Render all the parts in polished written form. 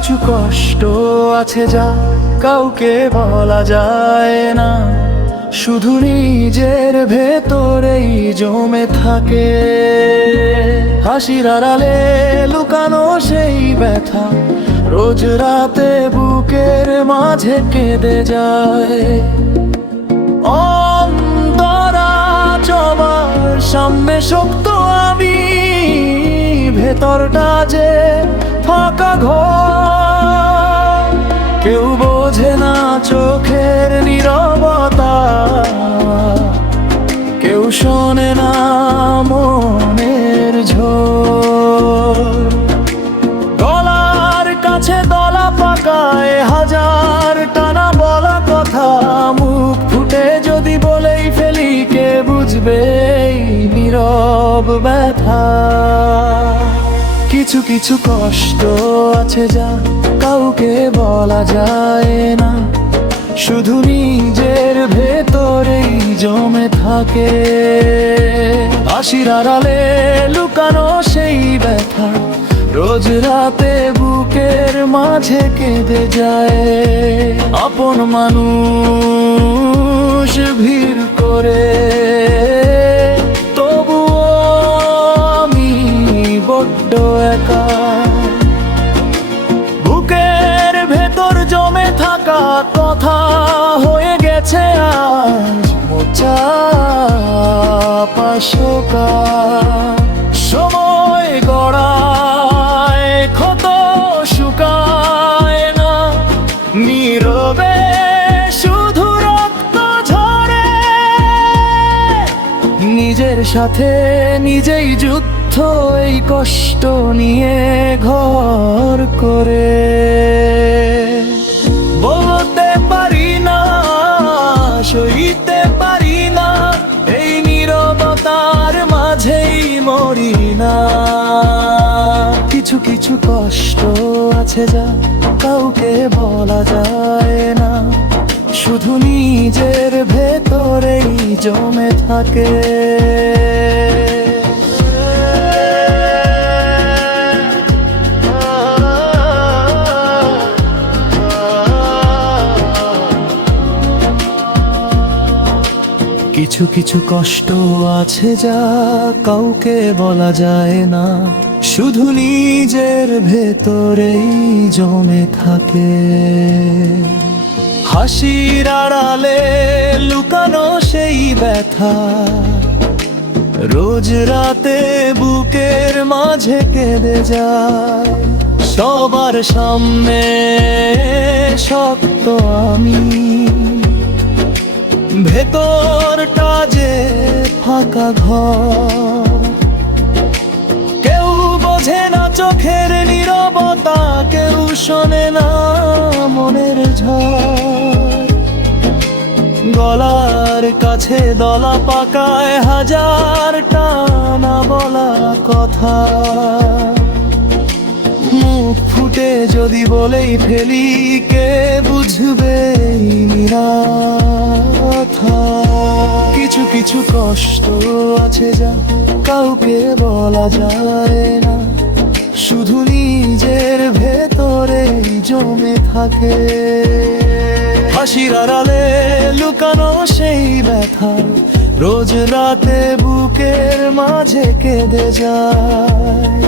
কিছু কষ্ট আছে যা কাউকে বলা যায় না, শুধু নিজের ভেতরেই জমে থাকে। হাসির আড়ালে লুকানো সেই ব্যথা রোজ রাতে বুকের মাঝে কেঁদে যায়। অন্তরা সবার সামনে শক্ত আমি, ভেতরটা যে ফাঁকা ঘর। কেউ বোঝে না চোখের নীরবতা, কেউ শোনে না মনের ঝড়। গলার কাছে দলা পাকায় হাজার টানা বলা কথা, মুখ ফুটে যদি বলেই ফেলি কে বুঝবে এই নীরব ব্যথা। কিছু কিছু কষ্ট আছে যা কাউকে বলা যায় না, শুধু নিজের ভেতরেই জমে থাকে। হাসির আড়ালে লুকানো সেই ব্যথা রোজ রাতে বুকের মাঝে কেঁদে যায়। আপন মানুষ ভিড় করে, তবুও আমি বড্ড একা। বুকের ভেতর জমে থাকা কথা হয়ে গেছে আজ মোচা পাশোকা। সময় গড়ায় ক্ষত শুকায় না, নীরবে শুধু রক্ত ঝরে। নিজের সাথে নিজেই যুদ্ধ, এই কষ্ট নিয়ে ঘর করে। বলতে পারি না, সইতে পারি না, এই নীরবতার মাঝেই মরি না। কিছু কিছু কষ্ট আছে যা কাউকে বলা যায় না, শুধু নিজের ভেতরেই জমে থাকে। কিছু কিছু কষ্ট আছে যা কাউকে বলা যায় না, শুধু নিজের ভেতরেই জমে থাকে। হাসির আড়ালে লুকানো সেই ব্যথা রোজ রাতে বুকের মাঝে কেঁদে যায়। সবার সামনে শক্ত আমি, ভেতরটা যে ফাঁকা ঘর। কেউ বোঝে না চোখের নীরবতা, কেউ শোনে না মনের ঝড়। গলার কাছে দলা পাকায় হাজার টানা বলা কথা, মুখ ফুটে যদি বলেই ফেলি কে বুঝবে এই নিরাথা। কিছু কিছু কষ্ট আছে যা কাউকে বলা যায় না, শুধু নিজের ভেতরেই জমে থাকে। হাসির আড়ালে লুকানো সেই ব্যথা রোজ রাতে বুকের মাঝে কেঁদে যায়।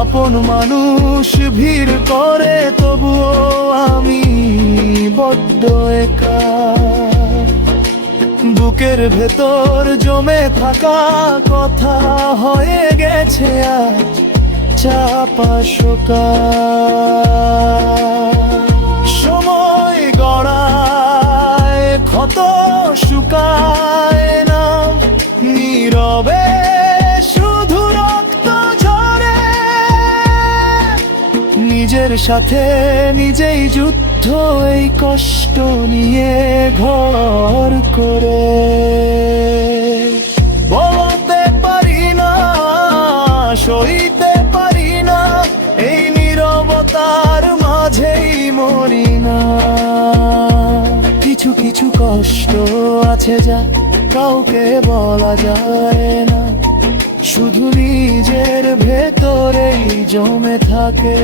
আপন মানুষ ভিড় করে, তবুও আমি বড্ড একা। বুকের ভেতর জমে থাকা কথা হয়ে গেছে আজ চাপা শোকা। সময় গড়ায় ক্ষত শুকায় না, নীরবে শুধু রক্ত ঝরে। নিজের সাথে নিজেই যুদ্ধ, এই কষ্ট নিয়ে ঘর করে। বলতে পারি না, সইতে পারি না, এই নীরবতার মাঝেই মরি না। কষ্ট আছে যা কাউকে বলা যায় না, শুধু নিজের ভেতরেই জমে থাকে।